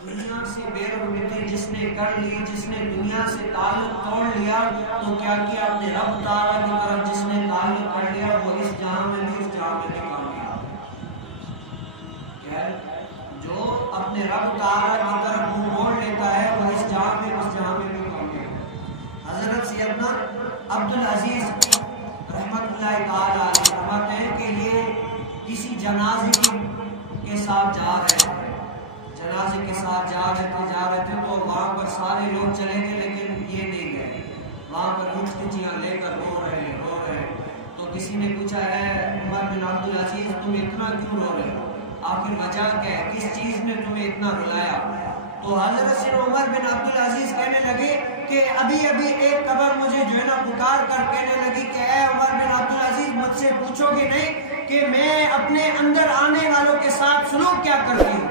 دنیا سے بے رغبتی جس نے کر لی، جس نے دنیا سے تعلق توڑ لیا، تو کیا کیا اپنے رب تعالیٰ کی طرف جس نے تعلق کر لیا، وہ اس جہاں میں بھی اس جہاں میں بھی کامیاب ہے۔ جو اپنے رب تعالیٰ کی طرف منہ موڑ لیتا ہے وہ اس جہاں میں اس جہاں میں بھی کامیاب ہے۔ حضرت سیدنا عبدالعزیز رحمت اللہ تعالیٰ علیہ فرماتے ہیں کہ یہ کسی جنازے کے ساتھ جا رہے تھے، جنازے کے ساتھ جا رہے تھے تو وہاں پر سارے لوگ چلے گئے لیکن یہ نہیں گئے، وہاں پر مٹھیاں لے کر رو رہے ہیں۔ تو کسی نے پوچھا ہے عمر بن عبدالعزیز تم اتنا کیوں رو رہے ہو، آخر وجہ کیا ہے، کس چیز نے تمہیں اتنا رلایا؟ تو حضرت عمر بن عبدالعزیز کہنے لگے کہ ابھی ایک قبر مجھے جو ہے نا پکار کر کہنے لگی کہ اے عمر بن عبدالعزیز مجھ سے پوچھو گے نہیں کہ میں اپنے اندر آنے والوں کے ساتھ سلوک کیا کرتی ہوں،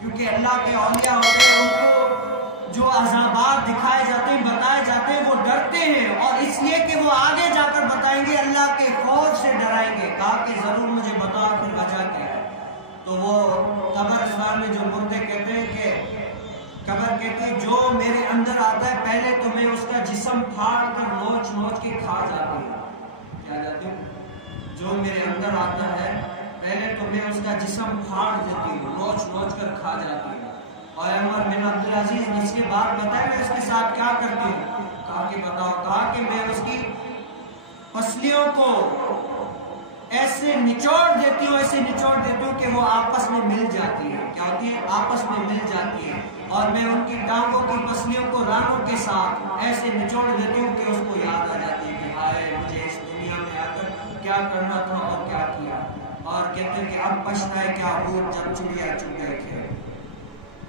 کیونکہ اللہ کے اولیاء ہوتے ہیں، ان کو جو عذابات دکھائے جاتے ہیں بتائے جاتے ہیں وہ ڈرتے ہیں، اور اس لیے کہ وہ آگے جا کر بتائیں گے اللہ کے خوف سے ڈرائیں گے۔ کہا کہ ضرور مجھے بتاؤ پھر وجہ کیا ہے؟ تو وہ قبرستان میں جو مردے کہتے ہیں کہ قبر کہتی ہے جو میرے اندر آتا ہے پہلے تو میں اس کا جسم پھاڑ کر نوچ کے کھا جاتی ہوں، کیا جاتی ہوں؟ جو میرے اندر آتا ہے پہلے تو میں اس کا جسم پھاڑ دیتی ہوں، نوچ کر کھا جاتی ہوں۔ اور عمر بن عبدالعزیز نے اس کے بعد بتایا میں اس کے ساتھ کیا کرتی ہوں؟ کہا کہ بتاؤ؟ کہا کہ میں اس کی پسلیوں کو ایسے نچوڑ دیتی ہوں کہ وہ آپس میں مل جاتی ہے۔ کیا ہوتی ہے؟ آپس میں مل جاتی ہے، اور میں ان کی ٹانگوں کی پسلیوں کو رانوں کے ساتھ ایسے نچوڑ دیتی ہوں کہ اس کو یاد آ جاتی ہے کہ ہائے مجھے اس دنیا میں آ کر کیا کرنا تھا اور کیا کیا، اور کہتے ہیں کہ اب پچھتائے کیا ہو جب چڑیا چگ گئے تھے۔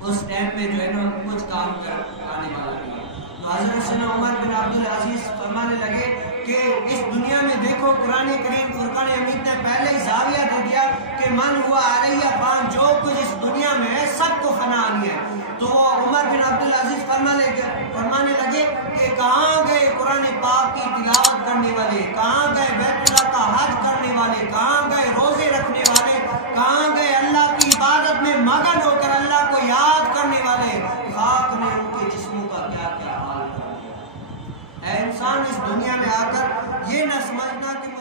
اس ٹائم میں جو ہے نا کچھ کام کر آنے والا نہیں۔ تو حضرت سیدنا عمر بن عبدالعزیز فرمانے لگے کہ اس دنیا میں دیکھو قرآن کریم فرقان حمید نے پہلے ہی زاویہ دے دیا کہ من ہوا علیہ فان، جو کچھ اس دنیا میں ہے سب کو فنا آنی ہے۔ تو وہ عمر بن عبدالعزیز فرمانے لگے کہ کہاں گئے قرآن پاک کی تلاوت کرنے والے، کہاں گئے بیت اللہ کا حج کرنے والے، کہاں گئے روزے رکھنے والے، کہاں گئے اللہ کی عبادت میں مگن ہو کر اللہ کو یاد کرنے والے؟ خاک نے ان کے جسموں کا کیا کیا حال کر دیا۔ اے انسان اس دنیا میں آ کر یہ نہ سمجھنا کہ